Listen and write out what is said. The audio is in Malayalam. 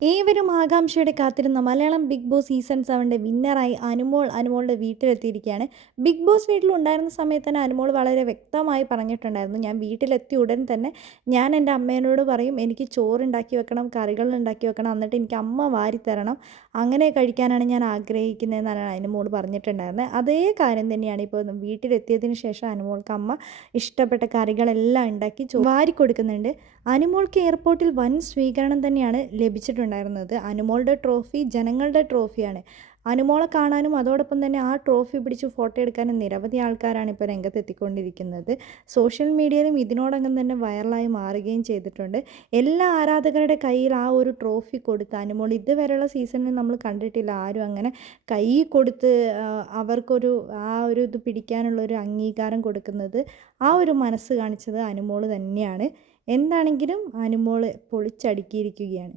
ഏവരും ആകാംക്ഷയുടെ കാത്തിരുന്ന മലയാളം ബിഗ് ബോസ് സീസൺ സെവന്റെ വിന്നറായി അനുമോൾ അനുമോളുടെ വീട്ടിലെത്തിയിരിക്കുകയാണ്. ബിഗ് ബോസ് വീട്ടിലുണ്ടായിരുന്ന സമയത്ത് തന്നെ അനുമോൾ വളരെ വ്യക്തമായി പറഞ്ഞിട്ടുണ്ടായിരുന്നു ഞാൻ വീട്ടിലെത്തി ഉടൻ തന്നെ ഞാൻ എന്റെ അമ്മേനോട് പറയും എനിക്ക് ചോറുണ്ടാക്കി വെക്കണം കറികൾ ഉണ്ടാക്കി വെക്കണം എന്നിട്ട് എനിക്ക് അമ്മ വാരി തരണം അങ്ങനെ കഴിക്കാനാണ് ഞാൻ ആഗ്രഹിക്കുന്നതെന്നാണ് അനുമോൾ പറഞ്ഞിട്ടുണ്ടായിരുന്നത്. അതേ കാര്യം തന്നെയാണ് ഇപ്പോൾ വീട്ടിലെത്തിയതിന് ശേഷം അനുമോൾക്ക് അമ്മ ഇഷ്ടപ്പെട്ട കറികളെല്ലാം ഉണ്ടാക്കി വാരി കൊടുക്കുന്നുണ്ട്. അനുമോൾക്ക് എയർപോർട്ടിൽ വൻ സ്വീകരണം തന്നെയാണ് ലഭിച്ചിട്ടുണ്ടായിരുന്നത് അനുമോളുടെ ട്രോഫി ജനങ്ങളുടെ ട്രോഫിയാണ്. അനുമോളെ കാണാനും അതോടൊപ്പം തന്നെ ആ ട്രോഫി പിടിച്ച് ഫോട്ടോ എടുക്കാനും നിരവധി ആൾക്കാരാണ് ഇപ്പോൾ രംഗത്തെത്തിക്കൊണ്ടിരിക്കുന്നത്. സോഷ്യൽ മീഡിയയിലും ഇതിനോടകം തന്നെ വൈറലായി മാറുകയും ചെയ്തിട്ടുണ്ട്. എല്ലാ ആരാധകരുടെ കയ്യിൽ ആ ഒരു ട്രോഫി കൊടുത്ത് അനുമോൾ ഇതുവരെയുള്ള സീസണിൽ നമ്മൾ കണ്ടിട്ടില്ല ആരും അങ്ങനെ കൈ കൊടുത്ത് അവർക്കൊരു ആ ഒരു ഇത് പിടിക്കാനുള്ളൊരു അംഗീകാരം കൊടുക്കുന്നത് ആ ഒരു മനസ്സ് കാണിച്ചത് അനുമോൾ തന്നെയാണ്. എന്താണെങ്കിലും അനുമോൾ പൊളിച്ചടുക്കിയിരിക്കുകയാണ്.